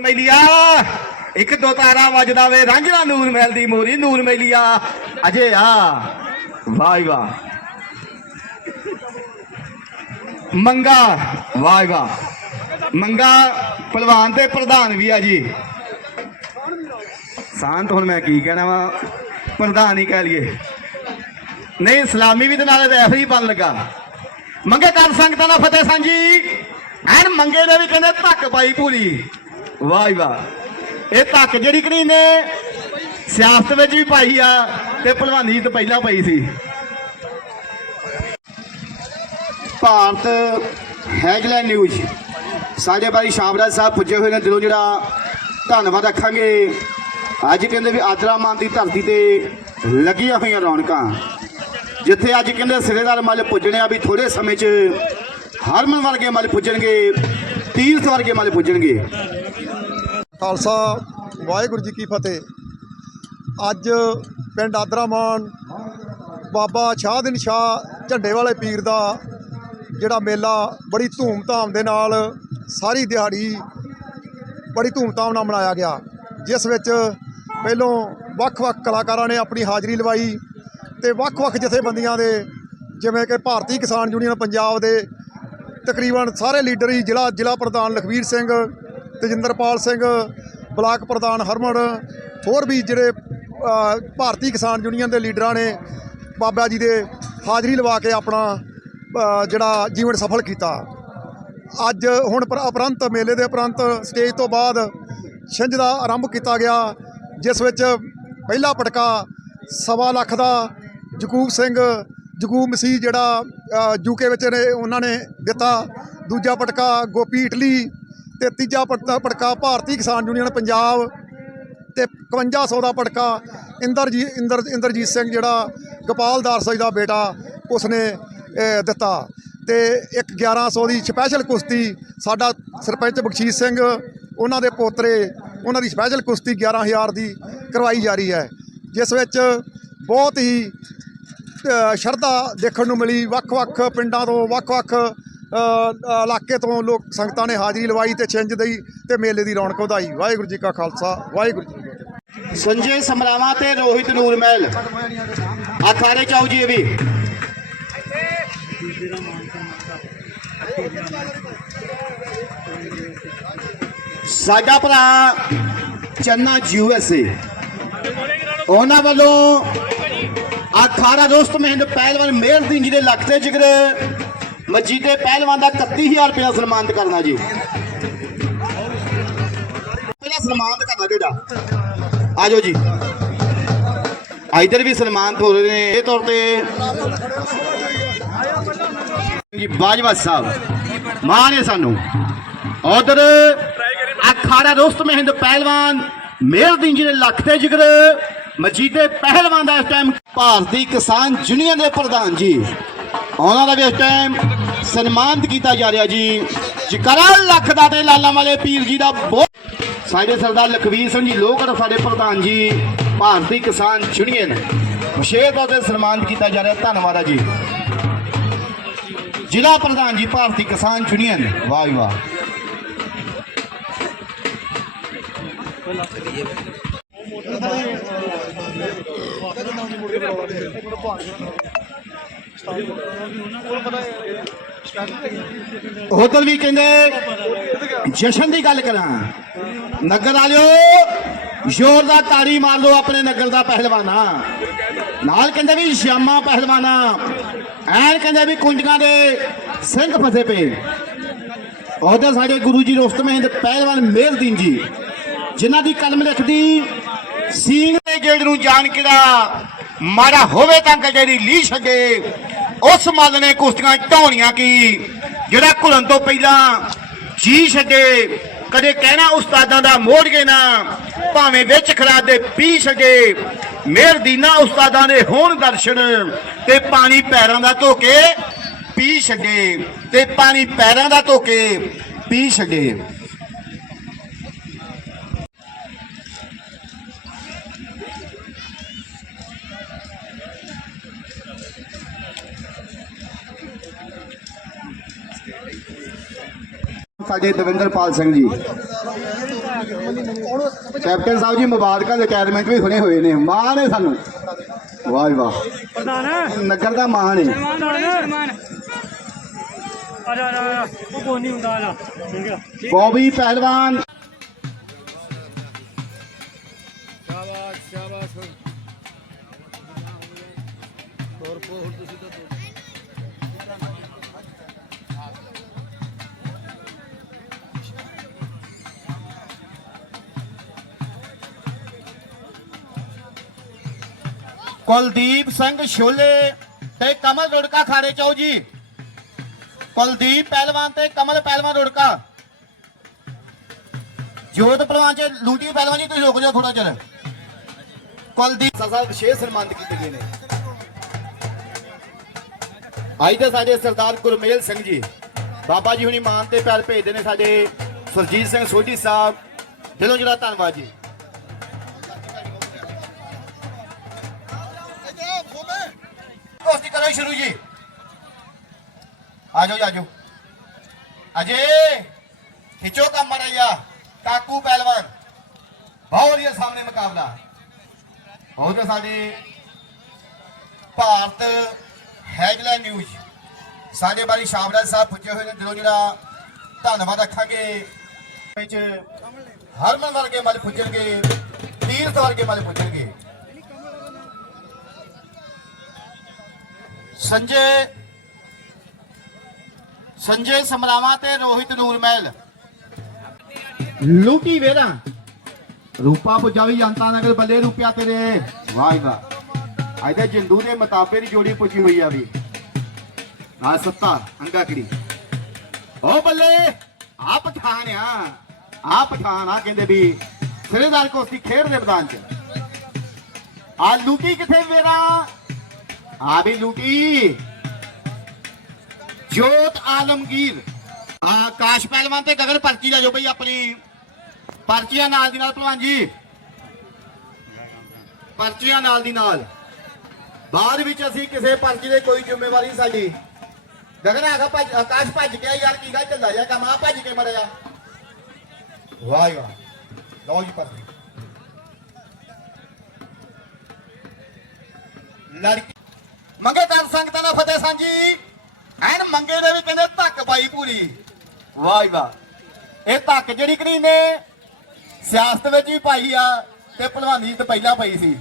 ਮੈਲੀਆ। ਇੱਕ ਦੋ ਤਾਰਾ ਵੱਜਦਾ ਵੇ, ਰਾਂਝਣਾ ਨੂਰ ਮਹਿਲ ਦੀ ਮੋਰੀ ਨੂਰ ਮੈਲੀਆ। ਅਜੇ ਆ। ਵਾਹ ਵਾਹ ਮੰਗਾ ਵਾਹ ਵਾਹ ਮੰਗਾ ਪਹਿਲਵਾਨ ਤੇ ਪ੍ਰਧਾਨ ਵੀ ਆ ਜੀ। ਸ਼ਾਂਤ ਹੁਣ ਮੈਂ ਕੀ ਕਹਿਣਾ ਵਾ, ਪ੍ਰਧਾਨ ਹੀ ਕਹਿ ਲਈਏ। ਨਹੀਂ ਇਸਲਾਮੀ ਵੀ ਤੇ ਨਾਲੇ ਰੈਫਰੀ ਬਣ ਲੱਗਾ। ਮੰਗੇ ਕਰ ਸੰਗਤਾਂ ਦਾ ਫਤਿਹ ਸਾਂਝੀ। ਐਨ ਮੰਗੇ ਦੇ ਵੀ ਕਹਿੰਦੇ ਧੱਕ ਪਾਈ ਪੂਰੀ। ਵਾਹ ਵਾਹ। ਇਹ ਧੱਕ ਜਿਹੜੀ ਕਿ ਨੇ, ਸਿਆਸਤ ਵਿੱਚ ਵੀ ਪਾਈ ਆ ਤੇ ਭਲਵਾਨੀ ਤੋਂ ਪਹਿਲਾਂ ਪਈ ਸੀ। ਭਾਰਤ ਹੈਡਲਾਈਨ ਨਿਊਜ਼ ਸਾਡੇ ਭਾਈ ਸ਼ਾਮਰਾਜ ਸਾਹਿਬ ਪੁੱਜੇ ਹੋਏ ਨੇ, ਦਿਲੋਂ ਜਿਹੜਾ ਧੰਨਵਾਦ ਰੱਖਾਂਗੇ। ਅੱਜ ਕਹਿੰਦੇ ਵੀ ਆਦਰਾ ਮਾਨ ਦੀ ਧਰਤੀ ਤੇ ਲੱਗੀਆਂ ਹੋਈਆਂ ਰੌਣਕਾਂ। ਜਿੱਥੇ ਅੱਜ ਕਹਿੰਦੇ ਸਿਰੇਦਾਰ ਮੱਲ ਪੁੱਜਣੇ ਆ ਵੀ ਥੋੜੇ ਸਮੇਂ 'ਚ ਹਰਮਨ ਵਰਗੇ ਮੱਲ ਪੁੱਜਣਗੇ, ਤੀਰਥ ਵਰਗੇ ਮੱਲ ਪੁੱਜਣਗੇ। ਖਾਲਸਾ, ਵਾਹਿਗੁਰੂ ਜੀ ਕੀ ਫਤਿਹ। ਅੱਜ ਪਿੰਡ ਆਦਰਾਮਾਨ ਬਾਬਾ ਸ਼ਾਹਦੀਨ ਸ਼ਾਹ ਝੰਡੇ ਵਾਲੇ ਪੀਰ ਦਾ ਜਿਹੜਾ ਮੇਲਾ ਬੜੀ ਧੂਮ-ਧਾਮ ਦੇ ਨਾਲ ਸਾਰੀ ਦਿਹਾੜੀ ਬੜੀ ਧੂਮ-ਧਾਮ ਨਾਲ ਮਨਾਇਆ ਗਿਆ। ਜਿਸ ਵਿੱਚ ਪਹਿਲੋਂ ਵੱਖ-ਵੱਖ ਕਲਾਕਾਰਾਂ ਨੇ ਆਪਣੀ ਹਾਜ਼ਰੀ ਲਵਾਈ ਤੇ ਵੱਖ-ਵੱਖ ਜਥੇਬੰਦੀਆਂ ਦੇ, ਜਿਵੇਂ ਕਿ ਭਾਰਤੀ ਕਿਸਾਨ ਯੂਨੀਅਨ ਪੰਜਾਬ ਦੇ ਤਕਰੀਬਨ ਸਾਰੇ ਲੀਡਰ ਹੀ ਜ਼ਿਲ੍ਹਾ ਜ਼ਿਲ੍ਹਾ ਪ੍ਰਧਾਨ ਲਖਵੀਰ ਸਿੰਘ ਤੇਜਿੰਦਰਪਾਲ ਸਿੰਘ, ਬਲਾਕ ਪ੍ਰਧਾਨ ਹਰਮਨ, ਹੋਰ ਵੀ ਜਿਹੜੇ ਭਾਰਤੀ ਕਿਸਾਨ ਯੂਨੀਅਨ ਦੇ ਲੀਡਰਾਂ ਨੇ ਬਾਬਾ ਜੀ ਦੇ ਹਾਜ਼ਰੀ ਲਵਾ ਕੇ ਆਪਣਾ ਜਿਹੜਾ ਜੀਵਨ ਸਫਲ ਕੀਤਾ। ਅੱਜ ਹੁਣ ਉਪਰੰਤ, ਮੇਲੇ ਦੇ ਉਪਰੰਤ, ਸਟੇਜ ਤੋਂ ਬਾਅਦ ਛਿੰਝ ਦਾ ਆਰੰਭ ਕੀਤਾ ਗਿਆ, ਜਿਸ ਵਿੱਚ ਪਹਿਲਾ ਪਟਕਾ ਸਵਾ ਲੱਖ ਦਾ ਜਗੂਬ ਸਿੰਘ ਜਗੂਬ ਮਸੀਹ ਜਿਹੜਾ ਯੂਕੇ ਵਿੱਚ ਨੇ, ਉਹਨਾਂ ਨੇ ਦਿੱਤਾ। ਦੂਜਾ ਪਟਕਾ ਗੋਪੀ ਇਟਲੀ ਤੇ ਤੀਜਾ ਪੜਕਾ ਭਾਰਤੀ ਕਿਸਾਨ ਯੂਨੀਅਨ, ਪੰਜਾਬ ਤੇ 5500 ਦਾ ਪੜਕਾ ਇੰਦਰਜੀਤ ਇੰਦਰ, ਇੰਦਰਜੀਤ ਸਿੰਘ ਜਿਹੜਾ ਗੋਪਾਲ ਦਾਸ ਜੀ ਦਾ ਬੇਟਾ ਉਸਨੇ ਦਿੱਤਾ ਤੇ ਇੱਕ 1100 ਦੀ ਸਪੈਸ਼ਲ ਕੁਸ਼ਤੀ ਸਾਡਾ ਸਰਪੰਚ ਬਖਸ਼ੀਸ਼ ਸਿੰਘ, ਉਹਨਾਂ ਦੇ ਪੋਤਰੇ, ਉਹਨਾਂ ਦੀ ਸਪੈਸ਼ਲ ਕੁਸ਼ਤੀ ਇਲਾਰ ਦੀ ਕਰਵਾਈ ਜਾ ਰਹੀ ਹੈ, ਜਿਸ ਵਿੱਚ ਬਹੁਤ ਹੀ ਸ਼ਰਧਾ ਦੇਖਣ ਨੂੰ ਮਿਲੀ, ਵੱਖ-ਵੱਖ ਪਿੰਡਾਂ ਤੋਂ ਵੱਖ-ਵੱਖ ਇਲਾਕੇ ਤੋਂ ਲੋਕ ਸੰਗਤਾਂ ਨੇ ਹਾਜ਼ਰੀ ਲਵਾਈ ਤੇ ਛਿੰਝ ਦੀ ਤੇ ਮੇਲੇ ਦੀ ਰੌਣਕ ਵਧਾਈ। ਵਾਹਿਗੁਰੂ ਜੀ ਕਾ ਖਾਲਸਾ, ਵਾਹਿਗੁਰੂ ਜੀ ਕੀ ਸੰਜੇ ਸਮਰਾਵਾ ਤੇ ਰੋਹਿਤ ਨੂਰ ਮਹਿਲ। ਅਖਾੜੇ ਚਾਉ ਜੀ ਵੀ। ਸਾਡਾ ਭਰਾ ਚੰਨਾ ਯੂਐਸਏ ਉਹਨਾਂ ਵੱਲੋਂ ਅਖਾੜਾ ਦੋਸਤ ਮਹਿੰਦ ਪਹਿਲਵਾਨ ਮੇਹਰ ਦੀ ਜਿਹਦੇ ਦੇ ਲੱਖ ਤੇ ਜਿਗਰ ਮਜੀਦੇ ਪਹਿਲਵਾਨ ਦਾ 31000 ਰੁਪਏ ਸਨਮਾਨਿਤ ਕਰਨਾ ਜੀ। ਪਹਿਲਾਂ ਸਨਮਾਨਿਤ ਕਰਨਾ ਜਿਹੜਾ। ਆਜੋ ਜੀ। ਇਧਰ ਵੀ ਸਨਮਾਨਿਤ ਹੋ ਰਹੇ ਨੇ, ਇਹ ਤੌਰ ਤੇ ਜੀ, ਬਾਜਵਾ ਸਾਹਿਬ, ਮਾਣ ਸਾਨੂੰ। ਉਧਰ ਅਖਾੜਾ ਦੋਸਤ ਮਹਿੰਦ ਪਹਿਲਵਾਨ ਮੇਰ ਸਿੰਘ ਜੀ ਦੇ ਲੱਖ ਤੇ ਜਿਗਰ ਮਜੀਦੇ ਪਹਿਲਵਾਨ ਦਾ ਇਸ ਟਾਈਮ ਭਾਰਤੀ ਕਿਸਾਨ ਯੂਨੀਅਨ ਦੇ ਪ੍ਰਧਾਨ ਜੀ। ਉਹਨਾਂ ਦਾ ਵੀ ਇਸ ਟਾਈਮ ਸਨਮਾਨਿਤ ਕੀਤਾ ਜਾ ਰਿਹਾ ਜੀ। ਜਕਰਾ ਲੱਖ ਦਾ ਤੇ ਲਾਲਾ ਵਾਲੇ ਪੀਰ ਜੀ ਦਾ ਬਹੁਤ ਸਾਡੇ ਸਰਦਾਰ ਲਖਵੀਰ ਸਿੰਘ ਜੀ ਲੋਕੜ ਸਾਡੇ ਪ੍ਰਧਾਨ ਜੀ, ਭਾਰਤੀ ਕਿਸਾਨ ਯੂਨੀਅਨ। ਵਿਸ਼ੇਸ਼ ਤੌਰ ਤੇ ਸਨਮਾਨਿਤ ਕੀਤਾ ਜਾ ਰਿਹਾ, ਧੰਨਵਾਦ ਆ ਜੀ। ਜ਼ਿਲ੍ਹਾ ਪ੍ਰਧਾਨ ਜੀ, ਭਾਰਤੀ ਕਿਸਾਨ ਯੂਨੀਅਨ। ਵਾਹ ਜੀ ਵਾਹ। ਉਧਰ ਵੀ ਕਹਿੰਦੇ ਜਸ਼ਨ ਦੀ ਗੱਲ ਕਰਾਂ। ਨਗਰ ਵਾਲਿਓ ਜ਼ੋਰਦਾਰ ਤਾੜੀ ਮਾਰ ਲਓ ਆਪਣੇ ਨਗਰ ਦਾ ਪਹਿਲਵਾਨਾ। ਨਾਲ ਕਹਿੰਦੇ ਵੀ ਸ਼ਾਮਾ ਪਹਿਲਵਾਨਾ। ਐਨ ਕਹਿੰਦੇ ਵੀ ਕੁੰਡੀਆਂ ਦੇ ਸਿੰਘ ਫਸੇ ਪਏ। ਉਹਦੇ ਸਾਡੇ ਗੁਰੂ ਜੀ ਰੁਸਤਮ ਮਹਿੰਦ ਪਹਿਲਵਾਨ ਮੇਹਰਦੀਨ ਜੀ, ਜਿਨ੍ਹਾਂ ਦੀ ਕਲਮ ਲਿਖਦੀ, ਸੀਨ ਦੇ ਗੇੜ ਨੂੰ ਜਾਣ ਕਿਹੜਾ ਮਾੜਾ ਹੋਵੇ ਤਾਂ ਗਜੇਰੀ ਲੀ ਛੱਡੇ ਉਸ ਮੱਲ ਨੇ ਕੁਸ਼ਤੀਆਂ ਢਾਉਣੀਆਂ ਕੀ? ਜਿਹੜਾ ਘੁਲਣ ਤੋਂ ਪਹਿਲਾਂ ਜੀ ਛੱਡੇ ਕਦੇ ਕਹਿਣਾ ਉਸਤਾਦਾਂ ਦਾ ਮੋੜ ਕੇ ਨਾ, ਭਾਵੇਂ ਵਿੱਚ ਖੜਾ ਦੇ ਪੀ ਛੱਡੇ ਮੇਹਰਦੀਨਾ ਉਸਤਾਦਾਂ ਦੇ ਹੋਣ ਦਰਸ਼ਨ ਤੇ ਪਾਣੀ ਪੈਰਾਂ ਦਾ ਧੋ ਕੇ ਪੀ ਛੱਡੇ ਤੇ ਪਾਣੀ ਪੈਰਾਂ ਦਾ ਧੋ ਕੇ ਪੀ ਛੱਡੇ ਸਾਡੇ ਦਵਿੰਦਰਪਾਲ ਸਿੰਘ ਜੀ। ਕੈਪਟਨ ਸਾਹਿਬ ਜੀ ਮੁਬਾਰਕਾਂ ਦੇ ਰਿਟਾਇਰਮੈਂਟ ਵੀ ਹੁਣੇ ਹੋਏ ਨੇ। ਮਾਣ ਨੇ ਸਾਨੂੰ। ਵਾਹ ਵਾਹ। ਪ੍ਰਧਾਨ। ਨਗਰ ਦਾ ਮਾਣ ਹੈ। ਆ ਜਾ ਕੁਲਦੀਪ ਸਿੰਘ ਛੋਲੇ ਤੇ ਕਮਲ ਰੁੜਕਾ ਖਾੜੇ ਚੋ ਜੀ। ਕੁਲਦੀਪ ਪਹਿਲਵਾਨ ਤੇ ਕਮਲ ਪਹਿਲਵਾਨ ਰੁੜਕਾ। ਜੋਤ ਪਹਿਲਵਾਨ ਚ ਲੂਟੀ ਪਹਿਲਵਾਨ ਜੀ, ਤੁਸੀਂ ਰੁਕ ਜਾਓ ਥੋੜਾ ਚਿਰ। ਕੁਲਦੀਪ ਸਾਹਿਬ, ਵਿਸ਼ੇਸ਼ ਸਨਮਾਨਿਤ ਕੀਤੇ ਗਏ ਨੇ। ਅੱਜ ਦੇ ਸਾਡੇ ਸਰਦਾਰ ਗੁਰਮੇਲ ਸਿੰਘ ਜੀ, ਬਾਬਾ ਜੀ ਹੁਣੀ ਮਾਨ ਤੇ ਪੈਰ ਭੇਜਦੇ ਨੇ ਸਾਡੇ ਸੁਰਜੀਤ ਸਿੰਘ ਸੋਢੀ ਸਾਹਿਬ। ਦਿਲੋਂ ਜਿਹੜਾ ਧੰਨਵਾਦ ਜੀ। ਕਰੋ ਸ਼ੁਰੂ ਜੀ। ਆ ਜਾਓ ਜੀ, ਆ ਜਾਓ। ਅਜੇ ਖਿੱਚੋ ਕੰਮ ਮੜਿਆ ਕਾਕੂ ਪਹਿਲਵਾਨ ਬਹੁਤ ਵਧੀਆ ਸਾਹਮਣੇ ਮੁਕਾਬਲਾ। ਬਹੁਤ ਸਾਡੇ ਭਾਰਤ ਹੈਡਲਾਈਨ ਨਿਊਜ਼। ਸਾਡੇ ਬਾਰੇ ਸ਼ਾਮਰਾਜ ਸਾਹਿਬ ਪੁੱਜੇ ਹੋਏ ਨੇ ਦਿਲੋਂ ਜਿਹੜਾ ਧੰਨਵਾਦ ਰੱਖਾਂਗੇ ਵਿੱਚ ਹਰਮਨ ਵਰਗੇ ਮਲ ਪੁੱਜਣਗੇ ਤੀਰਥ ਵਰਗੇ ਮਲ ਪੁੱਜਣਗੇ। ਸੰਜੇ ਸੰਜੇ ਸਮਰਾਵਾ ਤੇ ਰੋਹਿਤ ਨੂਰਮਹਿਲ। ਲੂਟੀ ਵੇਰਾ ਰੂਪਾ ਪੁੱਜਾ ਜਨਤਾ ਨਗਰ ਬੱਲੇ ਰੁਪਿਆ ਤੇਰੇ। ਵਾਹ ਵਾਹ। ਅੱਜ ਜਿੰਦੂ ਦੇ ਮੁਤਾਬੇ ਦੀ ਜੋੜੀ ਪੁੱਜੀ ਹੋਈ ਆ ਵੀ। ਆ ਸੱਤਾ ਅੰਗਾ ਕਿੜੀ ਓ ਬੱਲੇ, ਆ ਪਠਾਨ ਆ। ਆ ਪਠਾਨ ਆ ਕਹਿੰਦੇ ਵੀ ਸਿਰੇਦਾਰ ਕੋਸੀ ਖੇਡ ਦੇ ਮੈਦਾਨ ਚ। ਆ ਲੂਟੀ ਕਿੱਥੇ ਵੇਰਾ ਆ ਵੀ ਲੂਟੀ ਜੋਤ ਆਲਮਗੀਰ ਆ ਆਕਾਸ਼ ਪਹਿਲਵਾਨ ਤੇ ਗਗਨ ਪਰਚੀ ਲੈ ਜਾਓ ਬਈ ਆਪਣੀ ਪਰਚੀਆਂ ਨਾਲ ਦੀ ਨਾਲ ਭਲਵਾਨ ਜੀ ਪਰਚੀਆਂ ਨਾਲ ਦੀ ਨਾਲ ਬਾਅਦ ਵਿੱਚ ਅਸੀਂ ਕਿਸੇ ਪਰਚੀ ਦੇ ਕੋਈ ਜ਼ਿੰਮੇਵਾਰੀ ਸਾਡੀ ਗਗਨ ਆਗਾ ਭੱਜ ਆਕਾਸ਼ ਭੱਜ ਗਿਆ ਯਾਰ ਕੀ ਗੱਲ ਚੱਲਦਾ ਜਾ ਕੰਮ ਆ ਭੱਜ ਕੇ ਮਰਿਆ ਵਾਹ ਵਾਹ ਲਓ ਜੀ ਪਰਚੀ ਲੜਕੀ ਮੰਗੇ ਕਰ ਸੰਗਤਾਂ ਦਾ ਫਤਿਹ ਸਾਂਝੀ। ਐਨ ਮੰਗੇ ਦੇ ਵੀ ਕਹਿੰਦੇ ਧੱਕ ਪਾਈ ਪੂਰੀ। ਵਾਹ ਵਾਹ। ਇਹ ਧੱਕ ਜਿਹੜੀ ਕਰੀ ਨੇ ਸਿਆਸਤ ਵਿੱਚ ਵੀ ਪਾਈ ਆ ਤੇ ਭਲਵਾਨੀ ਤੇ ਪਹਿਲਾਂ ਪਈ ਸੀ।